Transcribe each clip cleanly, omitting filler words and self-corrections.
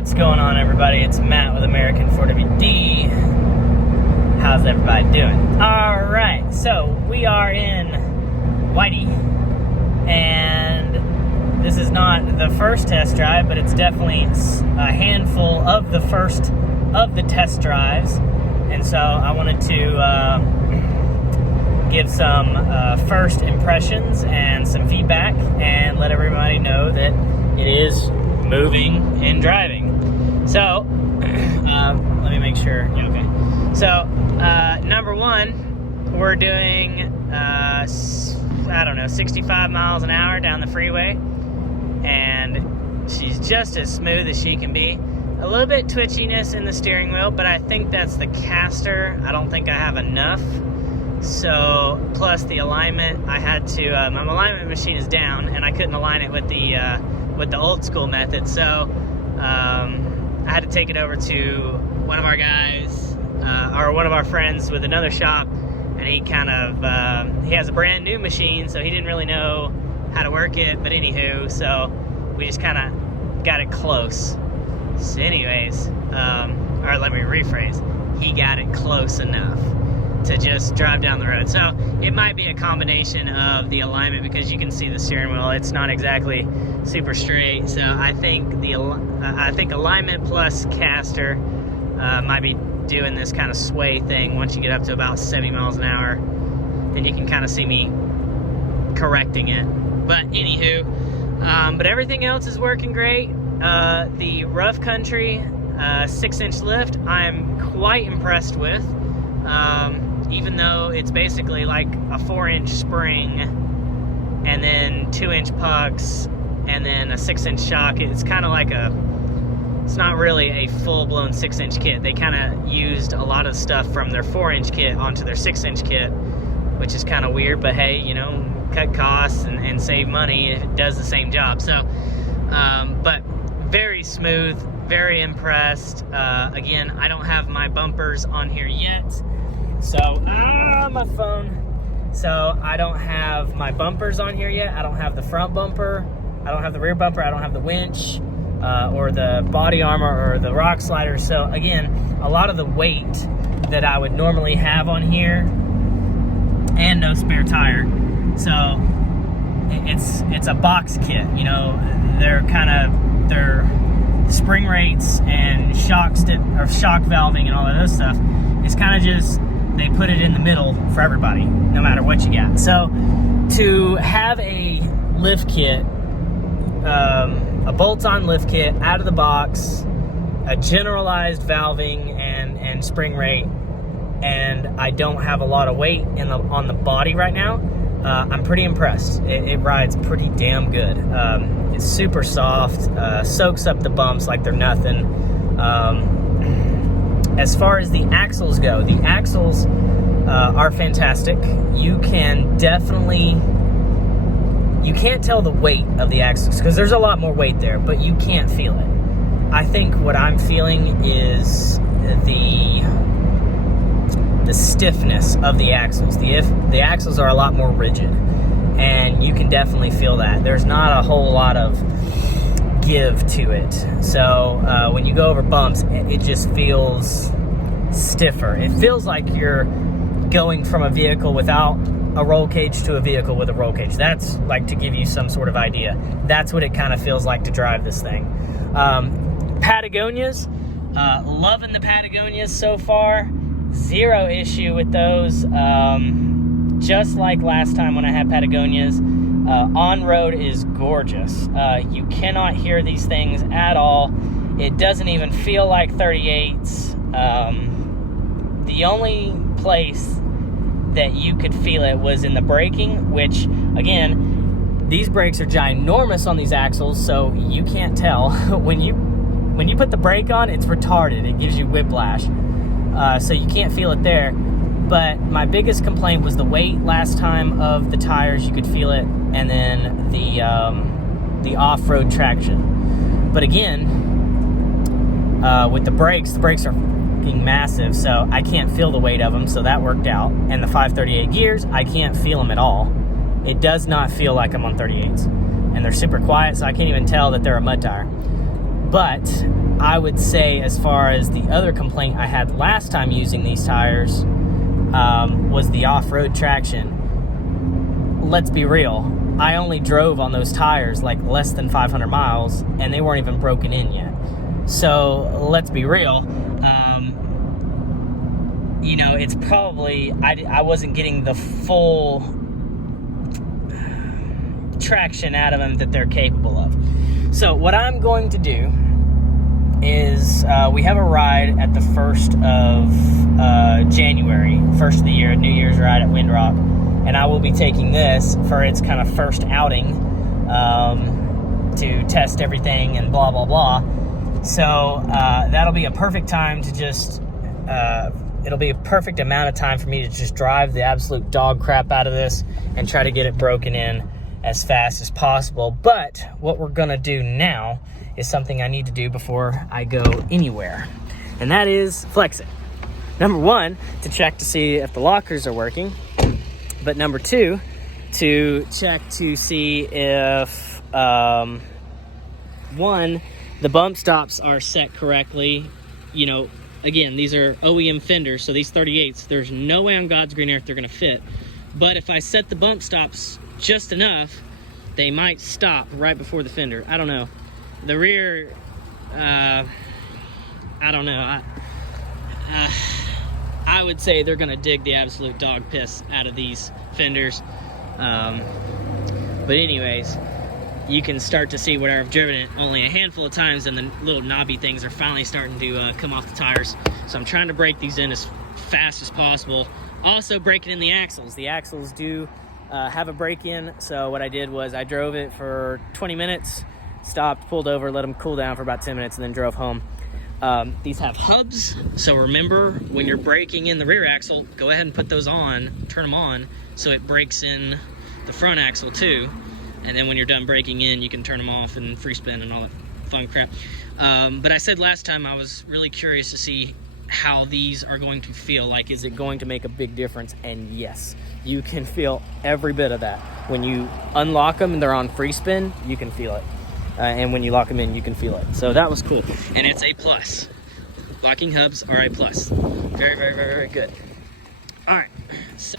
What's going on, everybody? It's Matt with American 4WD. How's everybody doing? Alright, so we are in Whity, and this is not the first test drive, but it's definitely a handful of the first of the test drives. And so I wanted to give some first impressions and some feedback and let everybody know that it is moving and driving. So, let me make sure. Yeah, okay. So, number one, we're doing, 65 miles an hour down the freeway, and she's just as smooth as she can be. A little bit twitchiness in the steering wheel, but I think that's the caster. I don't think I have enough. So, plus the alignment, I had to, my alignment machine is down, and I couldn't align it with the old school method, so I had to take it over to one of our guys, or one of our friends with another shop, and he kind of, he has a brand new machine, so he didn't really know how to work it, but anywho, so we just kind of got it close. So anyways, or let me rephrase, he got it close enough to just drive down the road. So it might be a combination of the alignment, because you can see the steering wheel, it's not exactly super straight. So I think alignment plus caster might be doing this kind of sway thing. Once you get up to about 70 miles an hour, then you can kind of see me correcting it. But anywho, but everything else is working great. The rough country 6-inch lift I'm quite impressed with. Even though it's basically like a 4-inch spring and then 2-inch pucks and then a 6-inch shock, it's kind of like it's not really a full-blown 6-inch kit. They kind of used a lot of stuff from their 4-inch kit onto their 6-inch kit, which is kind of weird, but hey, you know, cut costs and save money. It does the same job. So, but very smooth, very impressed. Again, I don't have my bumpers on here yet. So, my phone. So, I don't have my bumpers on here yet. I don't have the front bumper. I don't have the rear bumper. I don't have the winch, or the body armor, or the rock slider. So, again, a lot of the weight that I would normally have on here, and no spare tire. So, it's a box kit. You know, their spring rates and shock valving and all of those stuff. It's kind of just, they put it in the middle for everybody, no matter what you got. So to have a lift kit, a bolt-on lift kit out of the box, a generalized valving and spring rate, and I don't have a lot of weight on the body right now, I'm pretty impressed. It rides pretty damn good. It's super soft, soaks up the bumps like they're nothing. As far as the axles go, the axles are fantastic. You can definitely, you can't tell the weight of the axles because there's a lot more weight there, but you can't feel it. I think what I'm feeling is the stiffness of the axles. The axles are a lot more rigid, and you can definitely feel that. There's not a whole lot of give to it. So when you go over bumps, it just feels stiffer. It feels like you're going from a vehicle without a roll cage to a vehicle with a roll cage. That's like, to give you some sort of idea, that's what it kind of feels like to drive this thing. Patagonias, loving the Patagonias so far. Zero issue with those. Just like last time when I had Patagonias, on-road is gorgeous. You cannot hear these things at all. It doesn't even feel like 38s. The only place that you could feel it was in the braking, which, again, these brakes are ginormous on these axles, so you can't tell. When you put the brake on, it's retarded. It gives you whiplash. So you can't feel it there. But my biggest complaint was the weight last time of the tires. You could feel it. And then the off-road traction. But again, with the brakes are fucking massive, so I can't feel the weight of them, so that worked out. And the 538 gears, I can't feel them at all. It does not feel like I'm on 38s. And they're super quiet, so I can't even tell that they're a mud tire. But I would say, as far as the other complaint I had last time using these tires, was the off-road traction. Let's be real. I only drove on those tires like less than 500 miles, and they weren't even broken in yet. So let's be real. You know, it's probably, I wasn't getting the full traction out of them that they're capable of. So what I'm going to do is, we have a ride at the 1st of January, first of the year, New Year's ride at Windrock, and I will be taking this for its kind of first outing, to test everything and blah, blah, blah. So that'll be a perfect time to just, it'll be a perfect amount of time for me to just drive the absolute dog crap out of this and try to get it broken in as fast as possible. But what we're gonna do now is something I need to do before I go anywhere, and that is flex it. Number one, to check to see if the lockers are working, but number two, to check to see if one, the bump stops are set correctly. You know, again, these are OEM fenders, so these 38s, there's no way on God's green earth they're gonna fit. But if I set the bump stops just enough, they might stop right before the fender. I don't know. The rear, I don't know. I would say they're gonna dig the absolute dog piss out of these fenders. But anyways, you can start to see where I've driven it only a handful of times, and the little knobby things are finally starting to come off the tires. So I'm trying to break these in as fast as possible. Also breaking in the axles. The axles do have a break-in, so what I did was I drove it for 20 minutes, stopped, pulled over, let them cool down for about 10 minutes, and then drove home. These have hubs, so remember, when you're braking in the rear axle, go ahead and put those on, turn them on, so it breaks in the front axle too. And then when you're done braking in, you can turn them off and free spin and all that fun crap. But I said last time I was really curious to see how these are going to feel. Like, is it going to make a big difference? And yes, you can feel every bit of that. When you unlock them and they're on free spin, you can feel it. And when you lock them in, you can feel it. So that was cool. And it's a plus. Locking hubs are a plus. Very, very, very, very good. All right. So.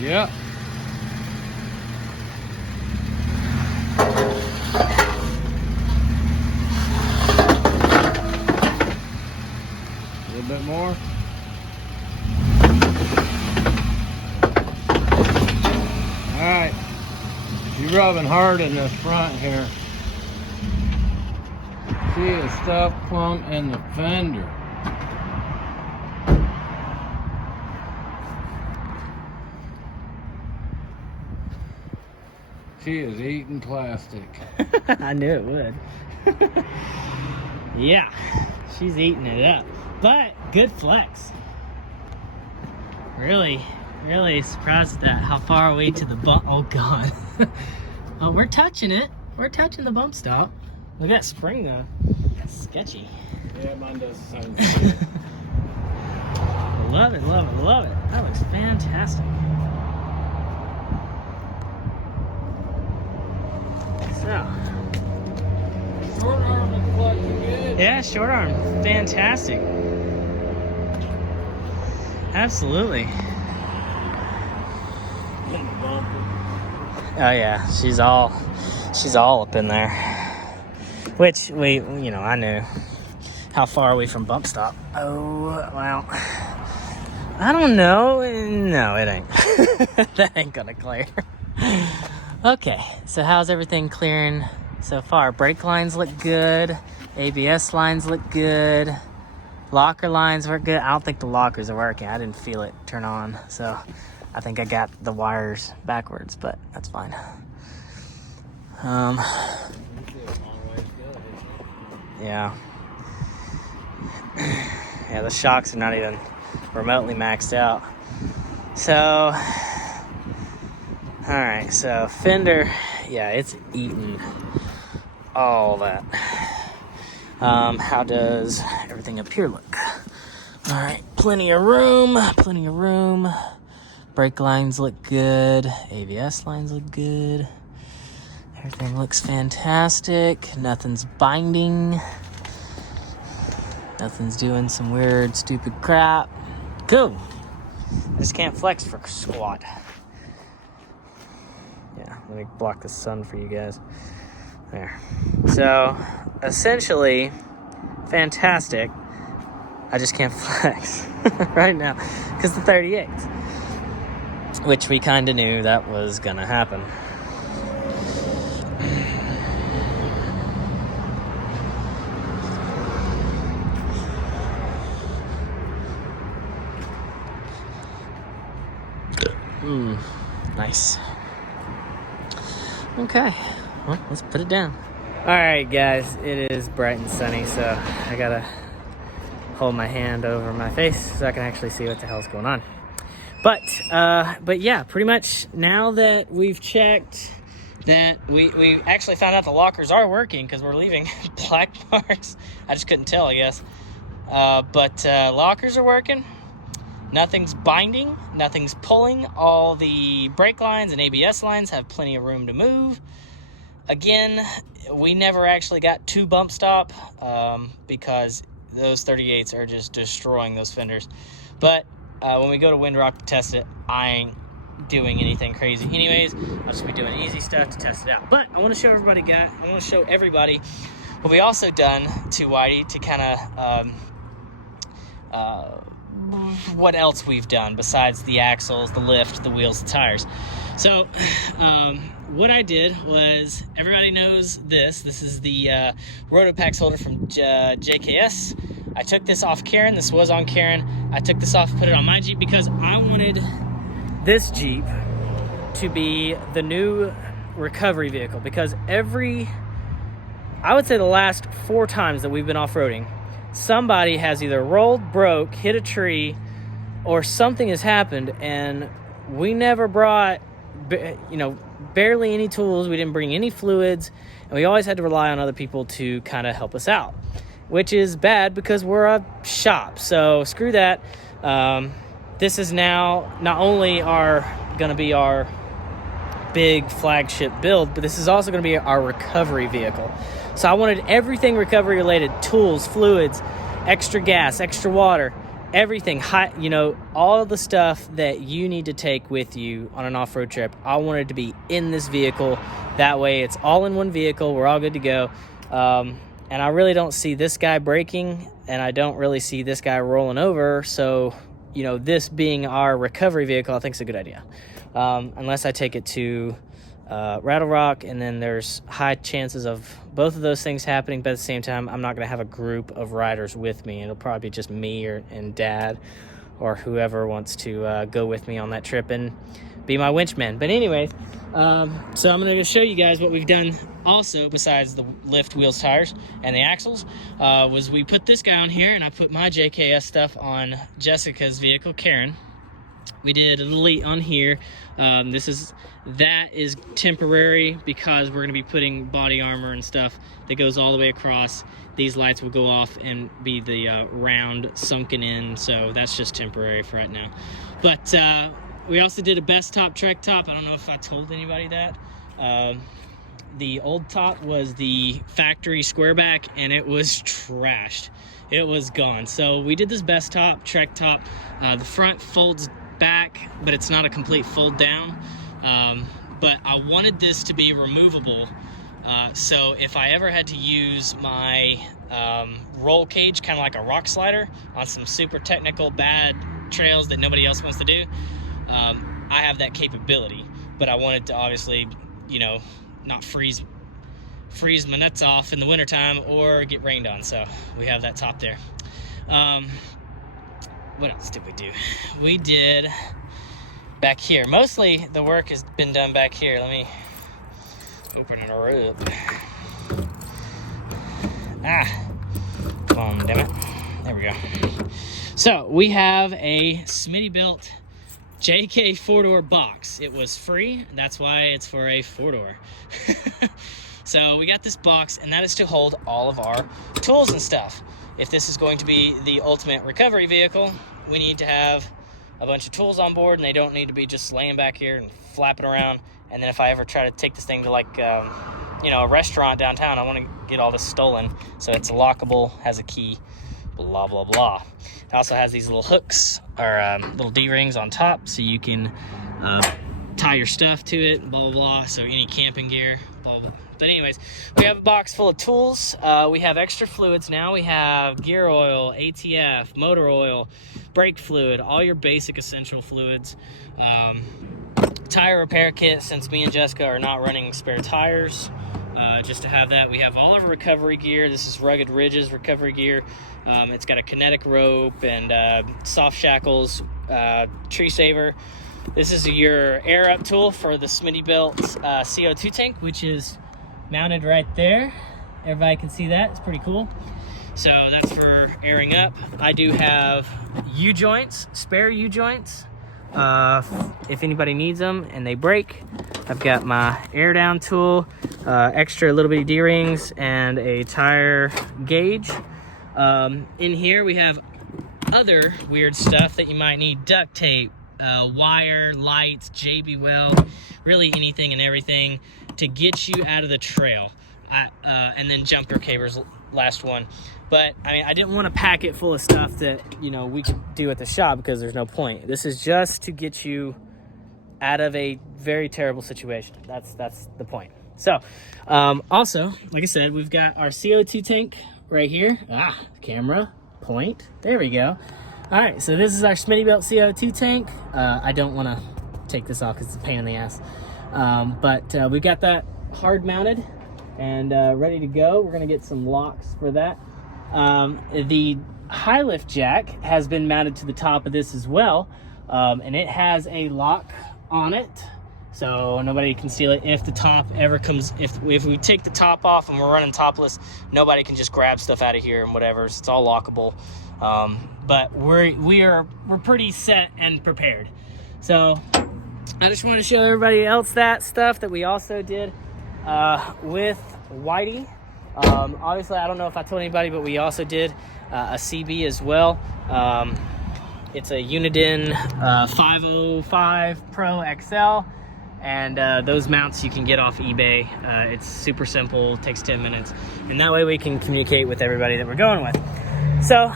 Yeah. A little bit more. All right. She's rubbing hard in this front here. See the stuff plumb in the fender. She is eating plastic. I knew it would. Yeah, she's eating it up. But good flex. Really, really surprised at that. How far are we to the bump? Oh God. Oh, we're touching it. We're touching the bump stop. Look at that spring though. That's sketchy. Yeah, mine does the same thing. Love it, love it, love it. That looks fantastic. So. Short arm is clutching good. Yeah, short arm. Fantastic. Absolutely. Oh yeah, she's all up in there. Which I knew. How far are we from bump stop? Oh, well, I don't know. No, it ain't. That ain't gonna clear. Okay, so how's everything clearing so far? Brake lines look good. ABS lines look good. Locker lines work good. I don't think the lockers are working. I didn't feel it turn on, so I think I got the wires backwards, but that's fine. Yeah. Yeah, the shocks are not even remotely maxed out. So, alright, so fender, yeah, it's eating all that. How does everything up here look? Alright, plenty of room. Brake lines look good. ABS lines look good. Everything looks fantastic. Nothing's binding. Nothing's doing some weird, stupid crap. Cool. I just can't flex for squat. Yeah, let me block the sun for you guys. There. So, essentially, fantastic. I just can't flex right now because the 38th, which we kind of knew that was gonna happen. Nice. Okay, well, let's put it down. All right, guys, it is bright and sunny, so I gotta hold my hand over my face so I can actually see what the hell's going on. But yeah, pretty much now that we've checked that we actually found out the lockers are working because we're leaving black marks. I just couldn't tell, I guess. But lockers are working. Nothing's binding, nothing's pulling. All the brake lines and ABS lines have plenty of room to move. Again, we never actually got to bump stop because those 38s are just destroying those fenders. But when we go to Windrock to test it, I ain't doing anything crazy. Anyways, I'll just be doing easy stuff to test it out. But I want to show everybody, what we also done to Whity to kind of what else we've done besides the axles, the lift, the wheels, the tires. So what I did was, everybody knows this is the Rotopax holder from JKS. I took this off Karen. This was on Karen. I took this off, put it on my Jeep because I wanted this Jeep to be the new recovery vehicle, because I would say the last 4 times that we've been off-roading, somebody has either rolled, broke, hit a tree, or something has happened, and we never brought, barely any tools. We didn't bring any fluids, and we always had to rely on other people to kind of help us out, which is bad because we're a shop. So screw that. This is now not only going to be our big flagship build, but this is also going to be our recovery vehicle. So I wanted everything recovery related: tools, fluids, extra gas, extra water, everything, all of the stuff that you need to take with you on an off-road trip. I wanted to be in this vehicle. That way it's all in one vehicle. We're all good to go. And I really don't see this guy braking, and I don't really see this guy rolling over. So, this being our recovery vehicle, I think is a good idea. Unless I take it to Rattle Rock, and then there's high chances of both of those things happening, but at the same time, I'm not going to have a group of riders with me. It'll probably be just me and Dad or whoever wants to go with me on that trip and be my winchman. But anyways, so I'm going to show you guys what we've done also besides the lift, wheels, tires, and the axles. Was we put this guy on here, and I put my JKS stuff on Jessica's vehicle, Karen. We did a delete on here. That is temporary because we're going to be putting body armor and stuff that goes all the way across. These lights will go off and be the round sunken in, so that's just temporary for right now. But we also did a Bestop Trektop. I don't know if I told anybody that. The old top was the factory squareback, and it was trashed. It was gone. So we did this Bestop Trektop. The front folds back, but it's not a complete fold down. But I wanted this to be removable, so if I ever had to use my roll cage, kind of like a rock slider, on some super technical bad trails that nobody else wants to do, I have that capability. But I wanted to obviously, not freeze my nuts off in the wintertime or get rained on, so we have that top there. What else did we do? We did back here. Mostly the work has been done back here. Let me open it up. Come on, damn it. There we go. So we have a Smitty built JK 4-door box. It was free. That's why it's for a 4-door. So we got this box, and that is to hold all of our tools and stuff. If this is going to be the ultimate recovery vehicle, we need to have a bunch of tools on board, and they don't need to be just laying back here and flapping around And then if I ever try to take this thing to like, you know, a restaurant downtown, I want to get all this stolen. So it's lockable, has a key, blah, blah, blah. It also has these little hooks or little D-rings on top so you can tie your stuff to it, blah, blah, blah. So any camping gear, blah, blah. But anyways, we have a box full of tools. We have extra fluids now. We have gear oil, ATF, motor oil, brake fluid, all your basic essential fluids. Tire repair kit, since me and Jessica are not running spare tires, just to have that. We have all of our recovery gear. This is Rugged Ridges recovery gear. It's got a kinetic rope and soft shackles, tree saver. This is your air up tool for the Smittybilt CO2 tank, which is mounted right there. Everybody can see that. It's pretty cool. So that's for airing up. I do have U-joints, spare U-joints, if anybody needs them and they break. I've got my air down tool, extra little bitty D-rings, and a tire gauge. In here we have other weird stuff that you might need: duct tape, wire, lights, JB Weld, really anything and everything to get you out of the trail. And then jumper cables, last one. But I mean, I didn't want to pack it full of stuff that, you know, we could do at the shop, because there's no point. This is just to get you out of a very terrible situation. That's the point. So also, like I said, we've got our CO2 tank right here. Camera, point, there we go. All right, so this is our Smittybilt CO2 tank. I don't want to take this off because it's a pain in the ass. But we've got that hard mounted and ready to go. We're gonna get some locks for that. The high lift jack has been mounted to the top of this as well, and it has a lock on it, so nobody can steal it. If the top ever comes, if we take the top off and we're running topless, nobody can just grab stuff out of here and whatever. So it's all lockable. But we're pretty set and prepared. So I just want to show everybody else that stuff that we also did with Whity. Obviously, I don't know if I told anybody, but we also did a CB as well. It's a Uniden 505 Pro XL, and those mounts you can get off eBay. It's super simple, takes 10 minutes, and that way we can communicate with everybody that we're going with. So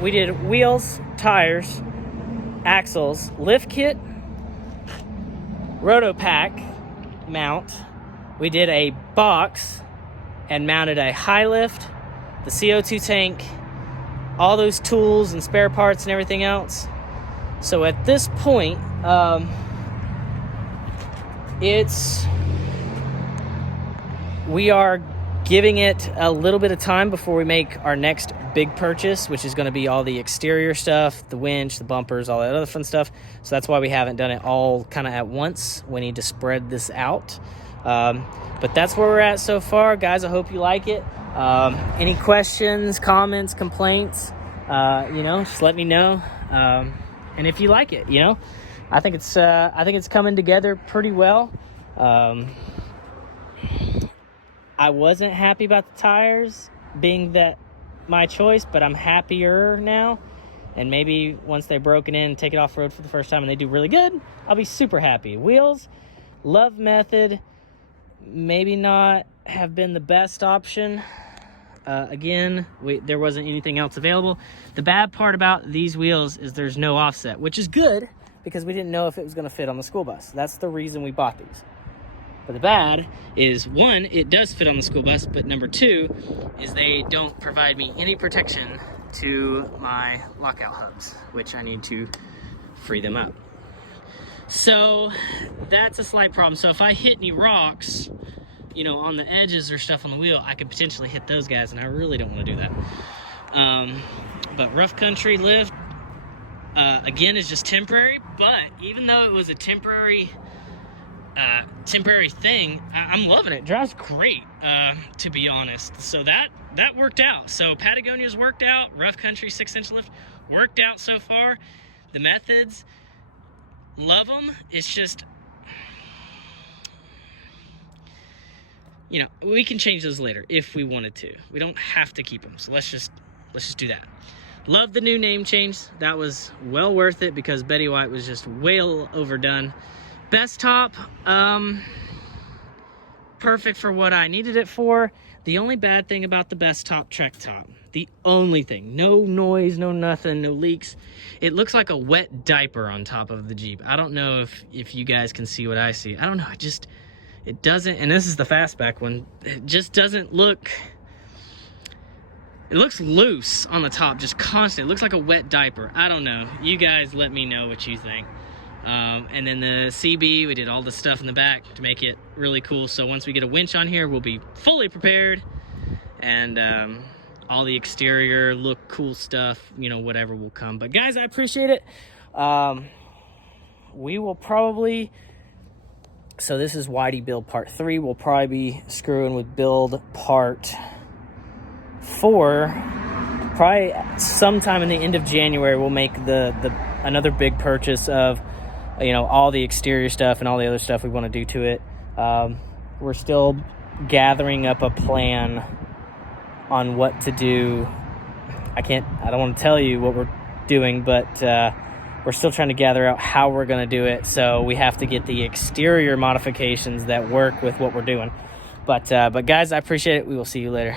we did wheels, tires, axles, lift kit, rotopack mount. We did a box and mounted a high lift, the CO2 tank, all those tools and spare parts and everything else. So at this point, we are giving it a little bit of time before we make our next big purchase, which is going to be all the exterior stuff, the winch, the bumpers, all that other fun stuff. So that's why we haven't done it all kind of at once. We need to spread this out. But that's where we're at so far, guys. I hope you like it. Any questions, comments, complaints, just let me know. And if you like it, I think it's coming together pretty well. I wasn't happy about the tires being my choice, but I'm happier now. And maybe once they're broken in, take it off road for the first time and they do really good, I'll be super happy. Wheels, love method, maybe not have been the best option. Again, there wasn't anything else available. The bad part about these wheels is there's no offset, which is good because we didn't know if it was going to fit on the school bus. That's the reason we bought these. But the bad is, one, it does fit on the school bus, but number two is they don't provide me any protection to my lockout hubs, which I need to free them up. So that's a slight problem. So if I hit any rocks, on the edges or stuff on the wheel, I could potentially hit those guys, and I really don't want to do that. But rough country lift, again, is just temporary. But even though it was a temporary thing, I'm loving it. Drives great, to be honest. So that worked out. So Patagonia's worked out. Rough country 6-inch lift worked out so far. The methods, love them. It's just, we can change those later if we wanted to. We don't have to keep them. So let's just do that. Love the new name change. That was well worth it because Betty White was just way overdone. Bestop, perfect for what I needed it for. The only bad thing about the Bestop Trektop, the only thing, no noise, no nothing, no leaks. It looks like a wet diaper on top of the Jeep. I don't know if you guys can see what I see. I don't know, it doesn't, and this is the fastback one, it just doesn't look, it looks loose on the top, just constant. It looks like a wet diaper. I don't know. You guys let me know what you think. And then the CB, we did all the stuff in the back to make it really cool. So once we get a winch on here, we'll be fully prepared. And all the exterior look cool stuff, you know, whatever will come. But guys, I appreciate it. We will probably, so this is Whity build part 3. We'll probably be screwing with build part 4. Probably sometime in the end of January, we'll make another big purchase of, you know, all the exterior stuff and all the other stuff we want to do to it. We're still gathering up a plan on what to do. I don't want to tell you what we're doing, but we're still trying to gather out how we're going to do it. So we have to get the exterior modifications that work with what we're doing. But guys, I appreciate it. We will see you later.